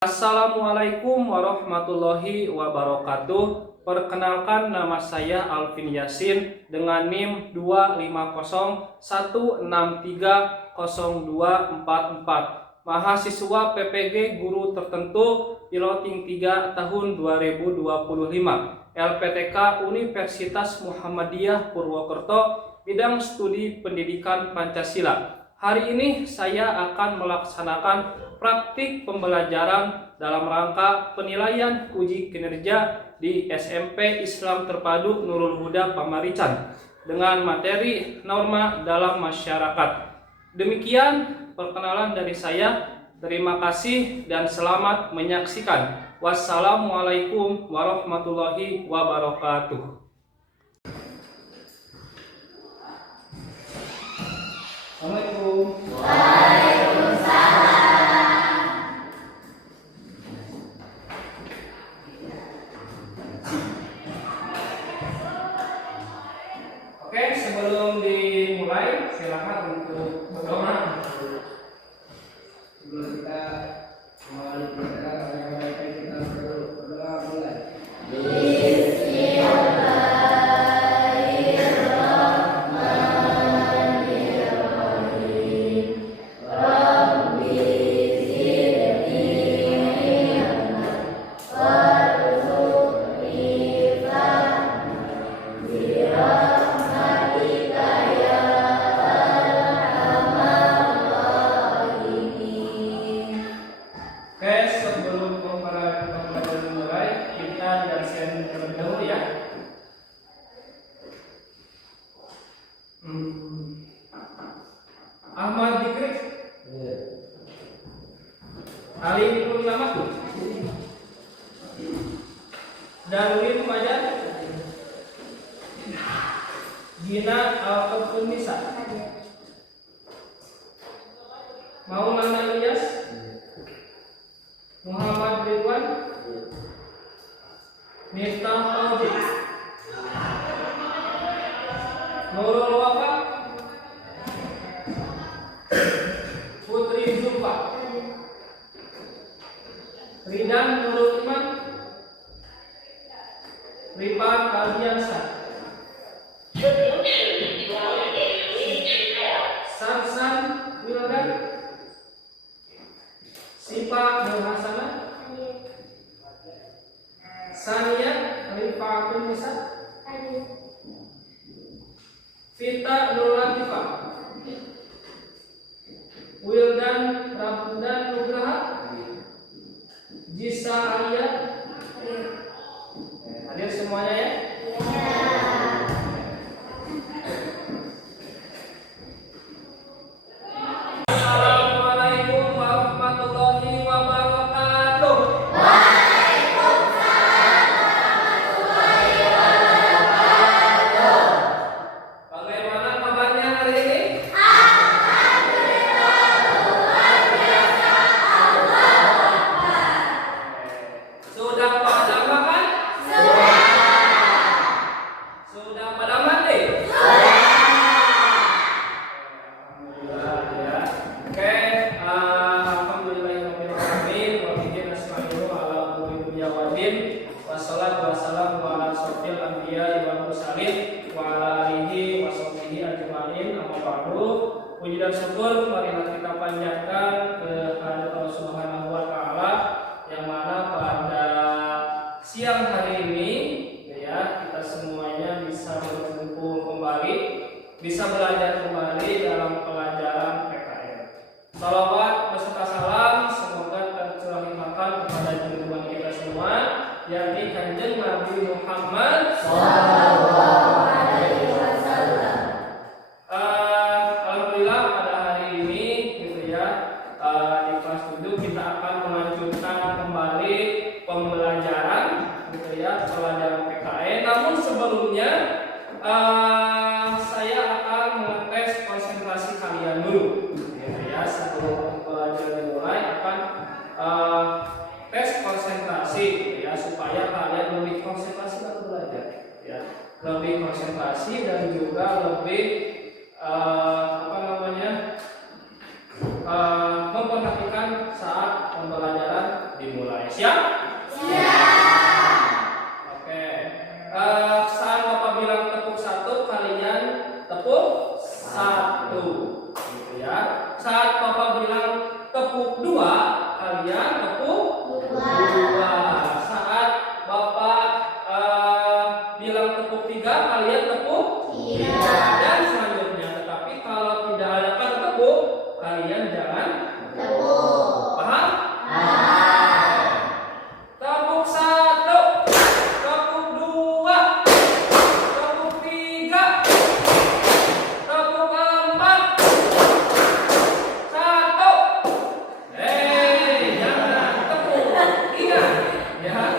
Assalamualaikum warahmatullahi wabarakatuh. Perkenalkan, nama saya Alvin Yasin dengan NIM 25016302444. Mahasiswa PPG Guru Tertentu Piloting 3 tahun 2025. LPTK Universitas Muhammadiyah Purwokerto, bidang studi pendidikan Pancasila. Hari ini saya akan melaksanakan praktik pembelajaran dalam rangka penilaian uji kinerja di SMP Islam Terpadu Nurul Huda Pamarican dengan materi norma dalam masyarakat. Demikian perkenalan dari saya. Terima kasih dan selamat menyaksikan. Wassalamualaikum warahmatullahi wabarakatuh. Assalamualaikum. Oke, sebelum dimulai silakan untuk berdoa. Sebelum kita mulai kita berdoa mulai. Ahmad Dikri, Ali Purnama, Darwin Fajar, Gina Al-Nisa, Maulana Ilyas, Muhammad Ridwan, Miftah Taufik, Nurul Wafa, Putri Zulfa, Ridan Nurul Iman, Rifat Aldiansa, Sansan Wildan, Sipa Nurhasana, Sania Rifatul Nisa, Vita Nurlatifah, Wildan Ramdan Nugraha, Jisa Alia. Hadir semuanya ya? Assalamualaikum warahmatullahi wabarakatuh. Bagaimana kabarnya hari ini? Sudah pada makan? Sudah pada mandi? Alhamdulillah ya. Oke, alhamdulillahirobbilalamin. Wa bihi nasta'inu ala umuri dunya waddin. Wassalatu wassalamu ala asyrofil anbiya'i wal mursalin wa ala alihi wa sahbihi ajmain. Amma ba'du. Puji dan syukur marilah kita panjatkan kehadirat Allah Subhanahu wa taala, yang mana pada siang hari ini ya kita semuanya bisa berkumpul kembali, bisa belajar kembali dalam pelajaran PKN. Salawat beserta salam semoga tercurahkan kepada junjungan kita semua, yakni Kanjeng Nabi Muhammad sallallahu alaihi wasallam. Alhamdulillah pada hari ini gitu ya, di kelas 7 kita akan melanjutkan kembali pembelajaran gitu ya, pelajaran PKN. Namun sebelumnya saya akan mengetes konsentrasi kalian dulu gitu ya. Sebelum pelajaran dimulai akan tes konsentrasi gitu ya, supaya kalian lebih konsentrasi dalam belajar ya, lebih konsentrasi dan juga lebih memperhatikan saat pembelajaran dimulai. Siap? Oke. Saat Bapak bilang tepuk 1, kalian tepuk 1, gitu ya. Saat Bapak bilang tepuk 2, kalian tepuk 2. Saat Bapak bilang tepuk 3, kalian tepuk 3. Dan selanjutnya, tetapi kalau tidak ada kata tepuk, kalian jangan tepuk. Paham? Tepuk 1, tepuk 2, tepuk 3, tepuk 4, 1. Jangan tepuk. Ingat, ya.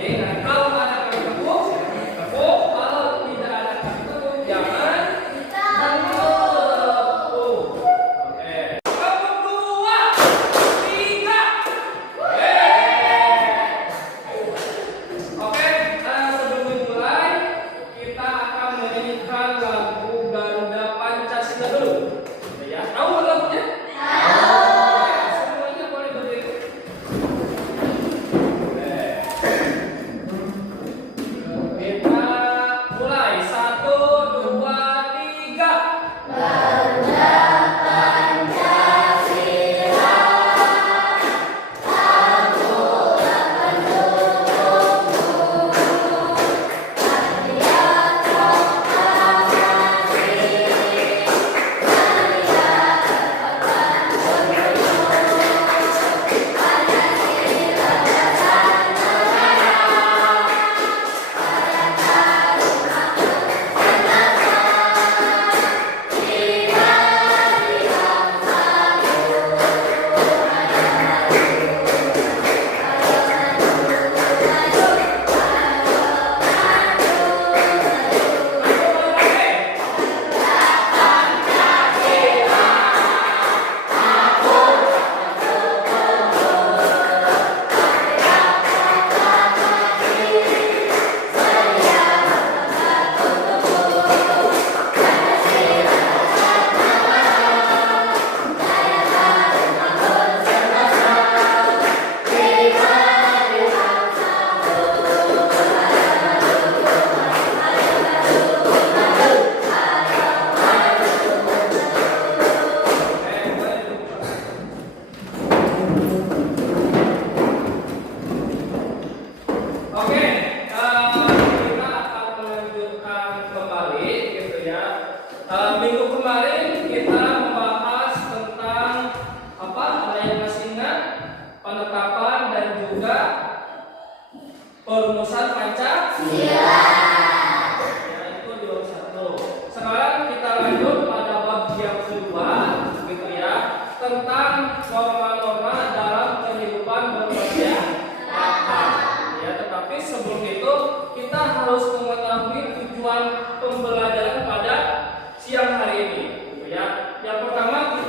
Ingat, kalau ada kata tepuk, tepuk. Kalau tidak ada kata tepuk, jangan tepuk. Oke. Tepuk 2, 3. Oke, sebelum dimulai, kita akan menyanyikan lagu Garuda Pancasila dulu. Ya, tahu lagunya? Semuanya boleh berdiri. Kita mulai 1, 2, 3. Oke, kita akan melanjutkan kembali, gitu ya. Minggu kemarin kita membahas tentang apa? Ada yang masih ingat? Penetapan dan juga perumusan Pancasila. Ya, itu di bab 1. Sekarang kita lanjut pada bab yang kedua, gitu ya, tentang norma-norma dalam kehidupan bermasyarakat. Ya, tetapi sebelum itu kita harus mengetahui tujuan pembelajaran pada siang hari ini, gitu ya. Yang pertama,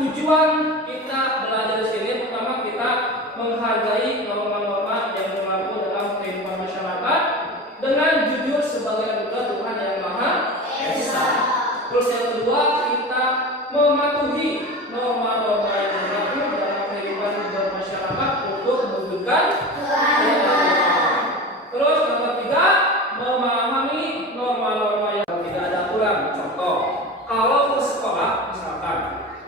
tujuan kita belajar di sini, pertama kita menghargai norma-norma yang berlaku dalam kehidupan masyarakat dengan jujur sebagai anugerah Tuhan yang Maha Esa. Terus yang kedua, kita mematuhi norma-norma yang berlaku dalam kehidupan bermasyarakat untuk mewujudkan Terus yang ketiga, memahami norma-norma yang tidak ada aturan. Contoh, kalau ke sekolah misalkan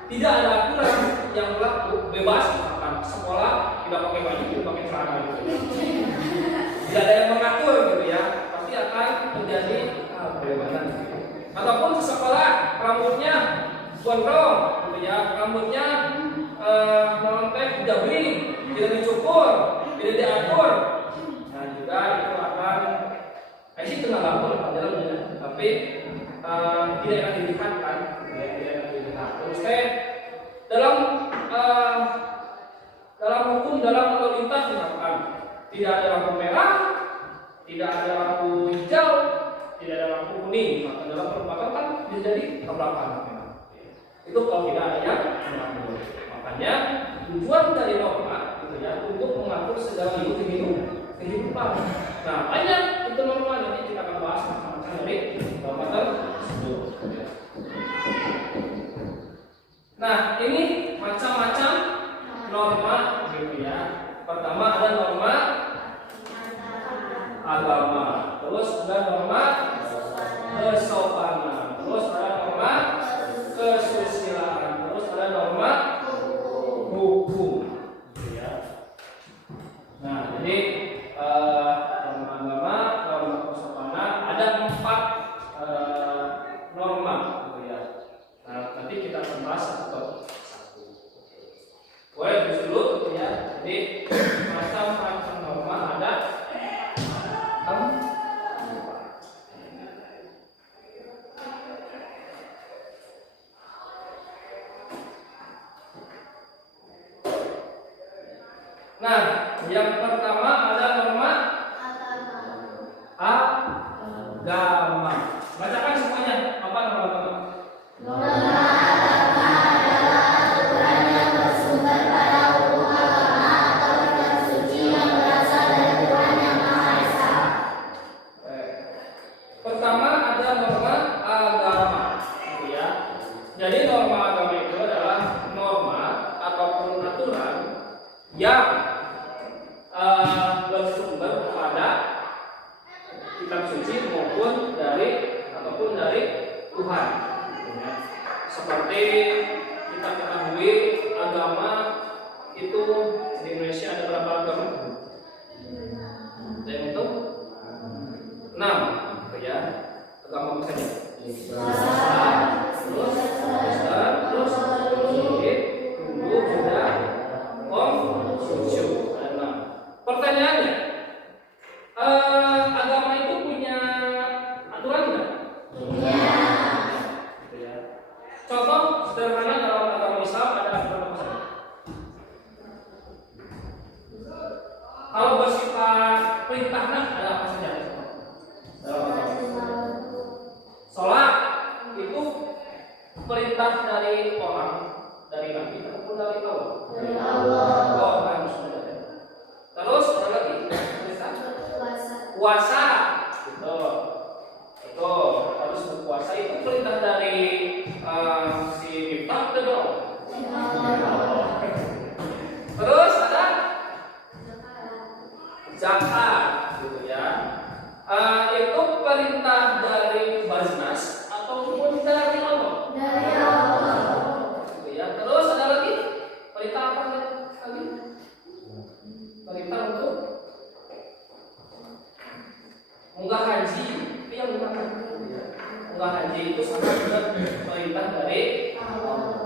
tidak ada aturan yang berlaku, bebas misalkan sekolah tidak pakai baju, tidak pakai celana gitu. Tidak ada yang mengatur gitu ya, pasti akan terjadi kebebasan. Ataupun ke sekolah rambutnya gondrong gitu ya, rambutnya jabri, tidak dicukur, tidak diatur. Juga itu akan sih tengah lapor pelajaran, tapi tidak akan dilihat kan, tidak akan dilihat. Terus dalam hukum dalam lalu lintas misalkan tidak ada lampu merah, tidak ada lampu hijau, tidak ada lampu kuning, maka dalam perempatan kan bisa jadi tabrakan. Itu kalau tidak ada yang mengatur. Makanya tujuan dari norma itu ya untuk mengatur segala kehidupan. Nah, banyak itu norma, nanti kita akan bahas macam-macam dari perempatan tersebut. Nah, ini macam-macam norma gitu ya. Pertama ada Jadi norma agama, norma kosakata ada 4 norma gitu ya. Nah, nanti kita akan bahas satu persatu. Boleh dulu gitu ya. Jadi macam-macam norma ada 4. Nah, yang pertama ada norma agama. Bacakan semuanya. Apa norma agama? Norma agama adalah aturan yang bersumber pada hukum agama atau kitab suci yang berasal dari Tuhan Yang Maha Esa. Pertama ada norma agama, gitu ya. Jadi norma agama itu adalah norma ataupun aturan yang bersumber pada kitab suci maupun dari Tuhan. Seperti kita ketahui agama itu di Indonesia ada berapa agama? Saya itu 6, gitu ya. Agama apa saja? Islam, terus Kristen, terus Hindu, Buddha, Konghucu. Pertanyaannya, agama itu punya aturan nggak? Punya. Contoh sederhana dalam agama Islam ada aturan apa saja? Kalau bersifat perintah ada apa saja? Sholat itu perintah dari orang, dari Nabi ataupun dari Allah? Dari Allah. Oh, harus ada. Terus ada lagi puasa, gitu. Itu harus berpuasa itu perintah dari si Miftah dong. Terus ada zakat, gitu ya. Itu perintah dari Basnas ataupun dari Allah? Dari Allah. Gitu ya. Terus ada lagi perintah apa lagi? Perintah untuk munggah haji, itu yang munggah haji itu sama juga perintah dari Allah.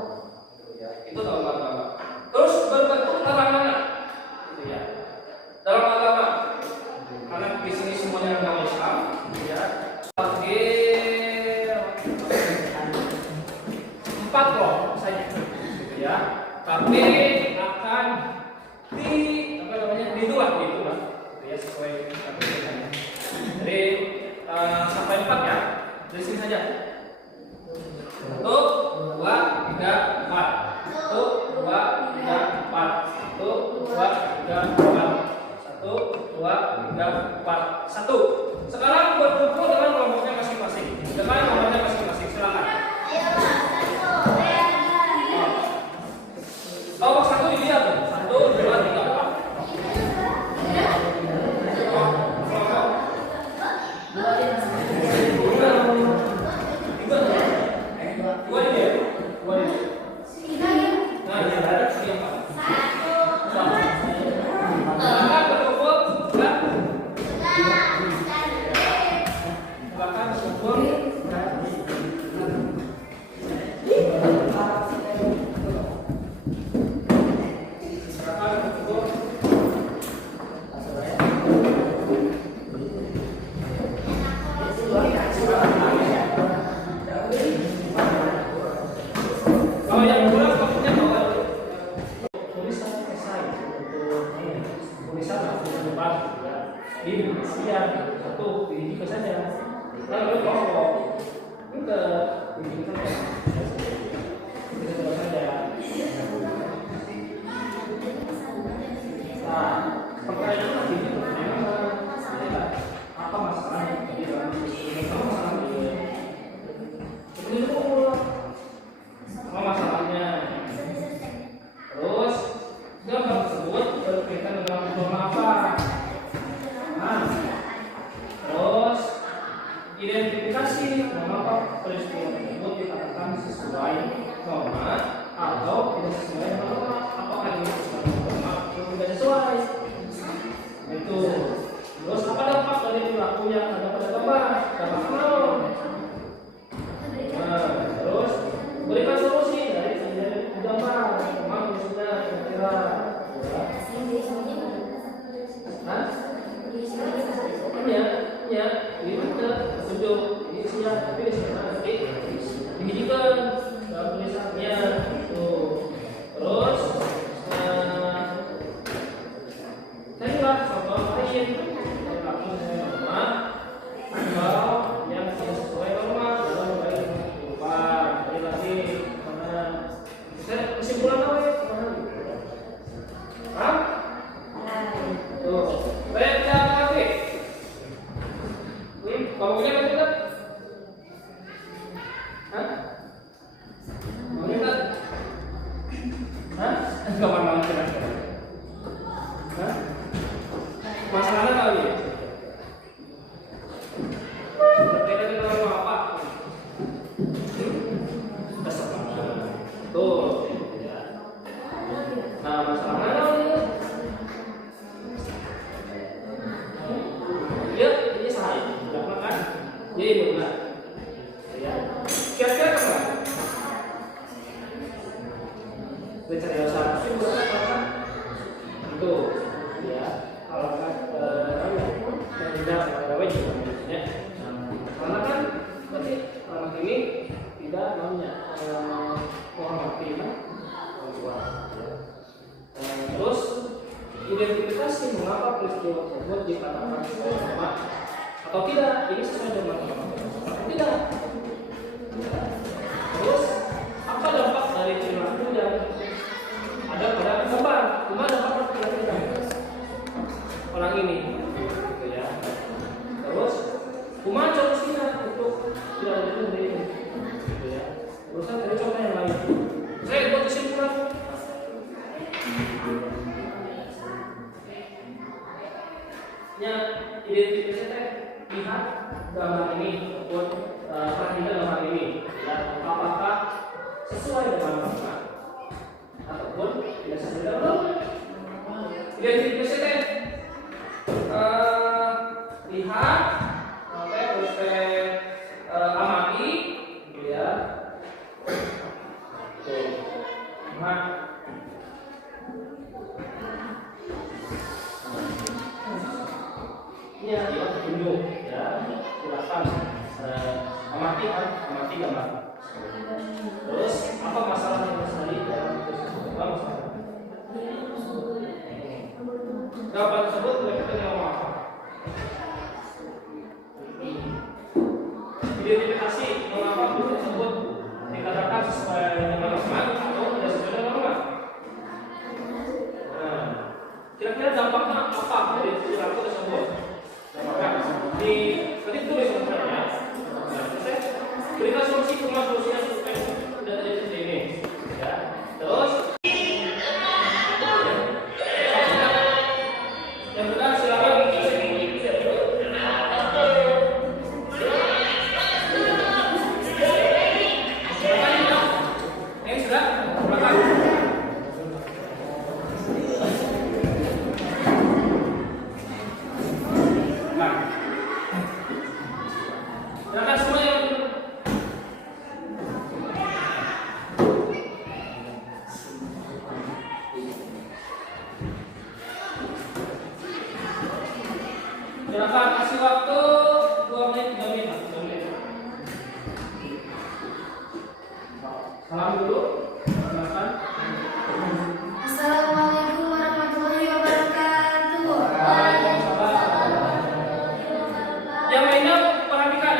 Itu dalam agama. Terus berbentuk larangan, gitu ya. Dalam agama, karena di sini semuanya agama Islam, gitu ya. Sebagai 4 loh saja, gitu ya. Tapi akan ditulah, gitu ya, sesuai aturannya. Jadi sampai 4 ya. Dari sini saja. 1, 2, 3, 4. 1, 2, 3, 4. 1, 2, 3, 4. 1, 2, 3, 4. 1. Sekarang berkumpul dengan kelompoknya masing-masing. Dengan nomornya masing-masing. Silakan. Kelompok 1 dilihat. 1, 2, 3, 4. Identifikasi mengapa peristiwa tersebut dikatakan sesuai norma atau tidak sesuai norma. Apakah ini sesuai norma atau tidak sesuai? Nah, terus berikan solusi dari gambar. Memang sudah kira-kira. Hah? Ya, ini benar. Tunjuk ini isinya, tapi di sana nanti digigikan dalam tulisannya. Tuh. Terus, carilah contoh lain yang langsung sesuai norma atau yang tidak sesuai norma dalam berbagai kehidupan. Jadi tadi mana? Kesimpulan apa ya? Hah? Tuh, baik lagi. Kamu punya kan tidak? Hah? Mau tidak? Hah? Kapan mau tidak? Hah? Masalahnya kali ya? Berbeda dengan orang apa? Kesempatan. Tuh. Nah, masalahnya kali ya? Ya, ini salah. Berapa kan? Ya, ini benar. Ya. Kira-kira apa? Bicara usaha sih berapa kan? Itu. Ya. Kalau kan yang tidak pegawai juga maksudnya. Karena kan berarti anak ini tidak namanya menghormati kan? Terus identifikasi mengapa peristiwa tersebut dikatakan sesuai norma atau tidak, ini sesuai dengan norma atau tidak. Terus apa dampak dari perilaku yang ada pada gambar? Gimana dampak perilaku orang ini? Gitu ya. Terus kumaha solusinya untuk tidak ada seperti ini? Gitu ya. Terusan dari contoh yang lain. Saya buat kesimpulan. Ya, identifikasi lihat gambar ini ataupun perhatikan gambar ini ya, apakah sesuai dengan norma ataupun tidak sesuai dengan norma. Identifikasi lihat terus amati gitu ya. Tuh. Nah, ya, tunjuk ya, silakan amati gambar. Terus apa masalah yang terjadi dalam masalah? Gambar tersebut berkaitan dengan apa? Identifikasi mengapa film tersebut dikatakan sesuai dengan norma atau tidak sesuai dengan norma. Nah, kira-kira dampaknya apa dari perilaku tersebut? Di tadi tulis sebenarnya. Saya berikan solusi solusinya supaya tidak terjadi seperti ini. Ya. Terus yang benar silakan. Yang sudah silakan. Silakan semua yang silakan kasih waktu 2 menit 3 menit. Salam dulu. Silakan. Assalamualaikum warahmatullahi wabarakatuh. Yang lainnya perhatikan.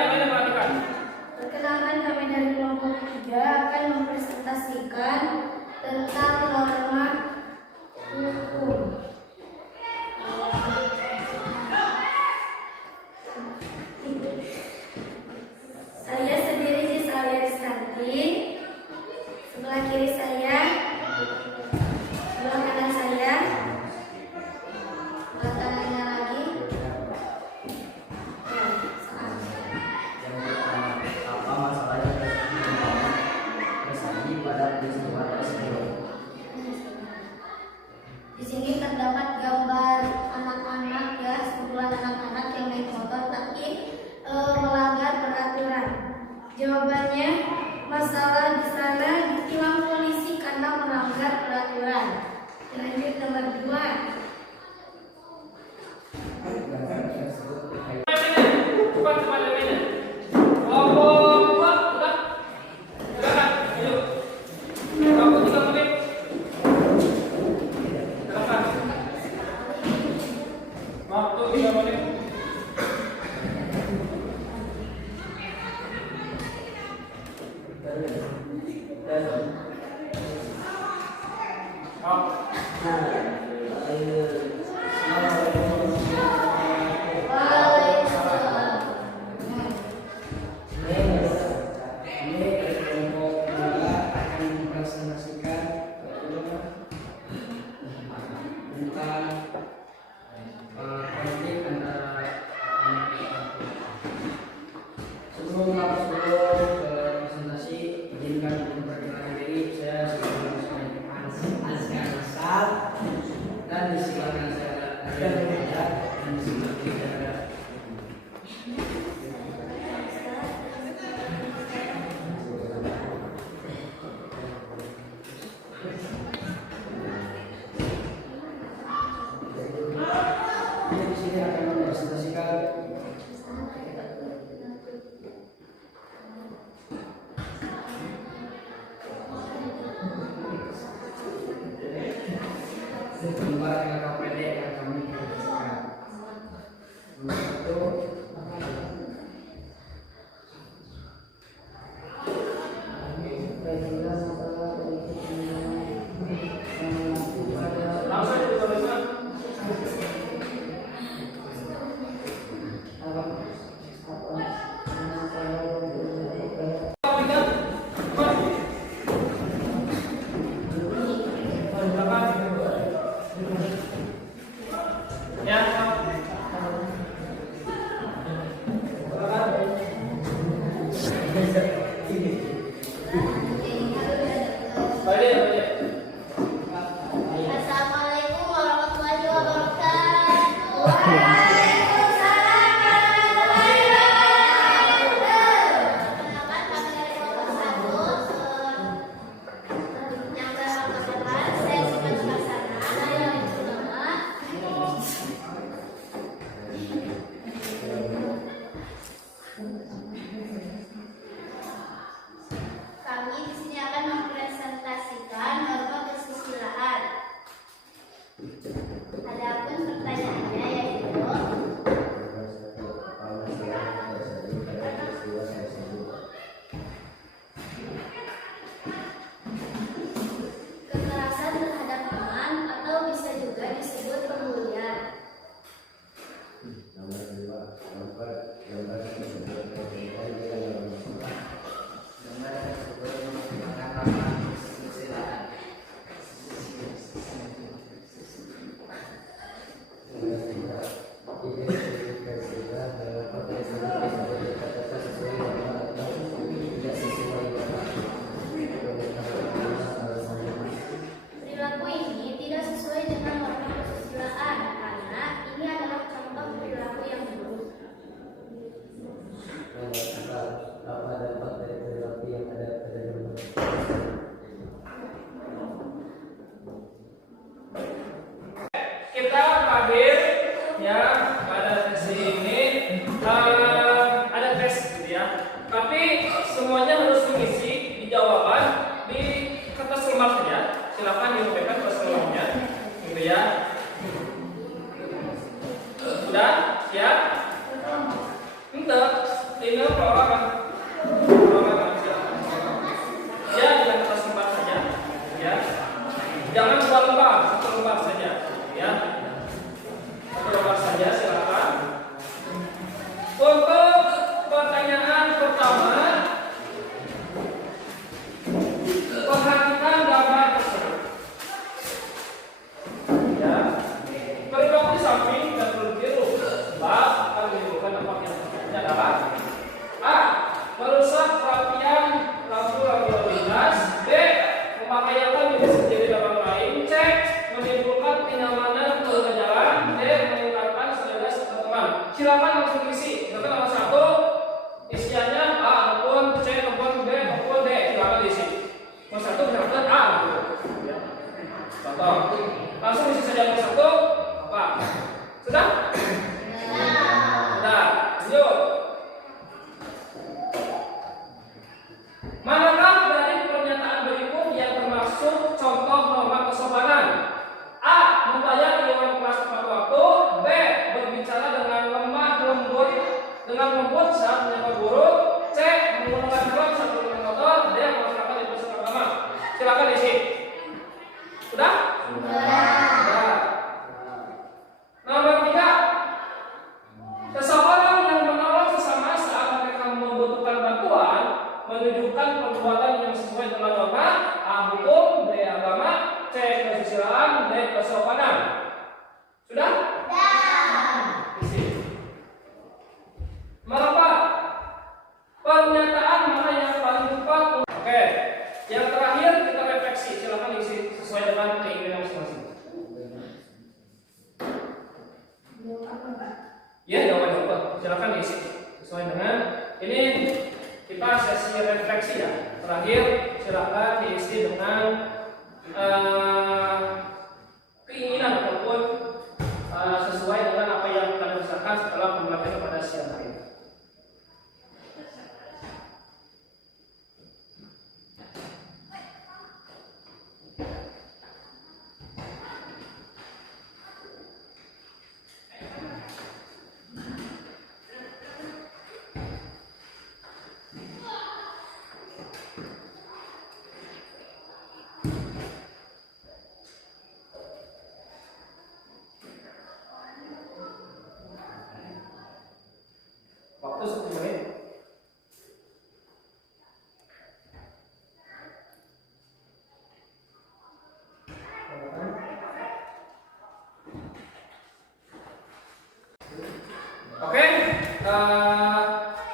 Perkenalkan, kami dari kelompok 3 akan mempresentasikan tentang norma hukum. Waktu 3 menit. Assalamualaikum warahmatullahi wabarakatuh. Waalaikumsalam warahmatullahi wabarakatuh. Perkenalkan kami dari kelompok 1 yang beranggotakan saya Sifat Sukarsana yang pertama. Kami di sini akan mempresentasikan norma kesusilaan. Adapun pertanyaannya yaitu kekerasan terhadap teman atau bisa juga disebut pembulian. Perilaku ini tidak sesuai dengan norma kesusilaan karena ini adalah contoh perilaku yang buruk. Kita terakhir ya pada sesi ini ada tes gitu ya. Tapi semuanya harus mengisi di jawaban di kertas lembar saja. Silakan diuraikan kertas lembarnya, gitu ya. Sudah siap? Enggak, ini perorangan. Perorangan silakan. Ya dengan kertas lembar saja, ya. Jangan 2 lembar, 1 lembar saja, ya. 1 lembar saja silakan. Untuk pertanyaan pertama, perhatikan gambar tersebut. Ya, perilaku di samping dan berbiru. dengan membuat saat menyapa guru. C. Menggunakan helm saat menggunakan motor. D. Melaksanakan edukasi agama. Silakan isi. Sudah? Sudah. Nomor 3. Seseorang yang menolong sesama saat mereka membutuhkan bantuan menunjukkan perbuatan yang sesuai dengan norma. A. Hukum. B. Agama. C. Kesusilaan. D. Kesopanan. Sudah? Isi. Nomor 4. Pernyataan mana yang paling tepat? Oke. Yang terakhir kita refleksi. Silakan isi sesuai dengan keinginan masing-masing. Ya, jawaban. Silakan isi sesuai dengan ini. Kita sesi refleksi ya. Terakhir silakan diisi dengan keinginan ataupun sesuai dengan apa yang kalian usahakan setelah pembelajaran pada siang hari. Waktu 10 menit. Oke,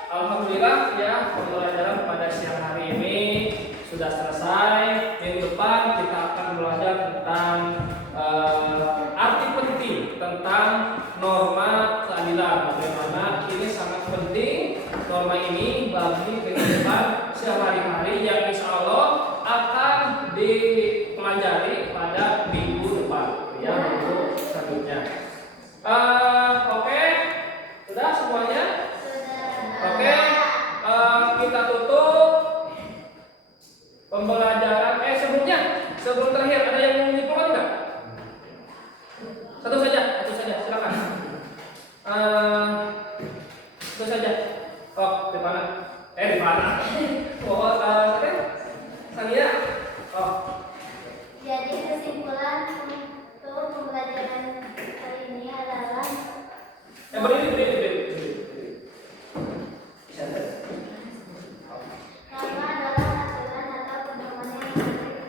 alhamdulillah ya pembelajaran pada siang hari ini sudah selesai. Minggu depan kita akan belajar tentang arti penting tentang norma keadilan. Bagaimana ini sangat penting norma ini bagi kehidupan sehari-hari yang insya Allah akan dipelajari pada minggu depan, ya minggu selanjutnya. Oke, sudah semuanya? Oke, kita tutup pembelajaran. Sebelum terakhir ada yang mau menyimpulkan nggak? Satu saja, silakan. Itu saja. Oh, di mana? Di mana? Oh, Sania. Oh. Jadi kesimpulan untuk pembelajaran kali ini adalah Berdiri. norma adalah aturan atau pedoman yang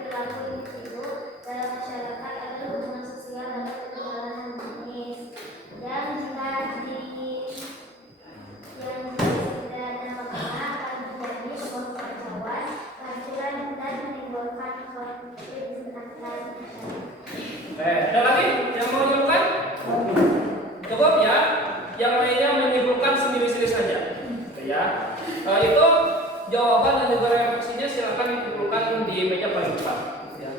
berlaku individu dalam masyarakat agar hubungan sosial dapat berjalan harmonis. Dan jika tidak ada makna akan menjadi sebuah kekacauan, kehancuran dan menimbulkan konflik antar masyarakat. Ada lagi yang mau menyimpulkan? Cukup ya. Yang lainnya menyimpulkan sendiri-sendiri saja. Ya. Itu jawaban dan juga refleksinya silakan dikumpulkan di meja paling depan. Ya.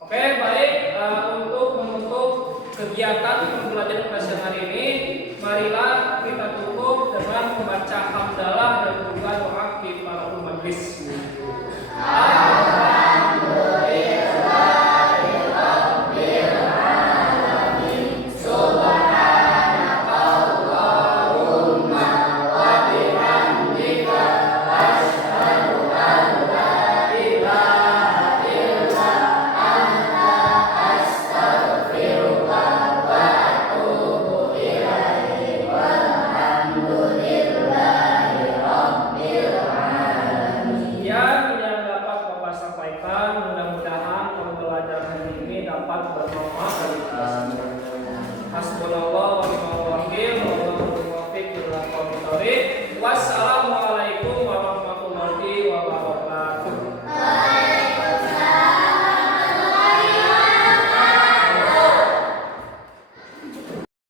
Oke, baik. Untuk menutup kegiatan pembelajaran pada siang hari ini, marilah kita tutup dengan membaca hamdalah dan juga doa kifaratul majlis. Hasbunallah wa ni'mal wakil. Wallahu muwaffiq ila aqwamit thoriq. Wassalam.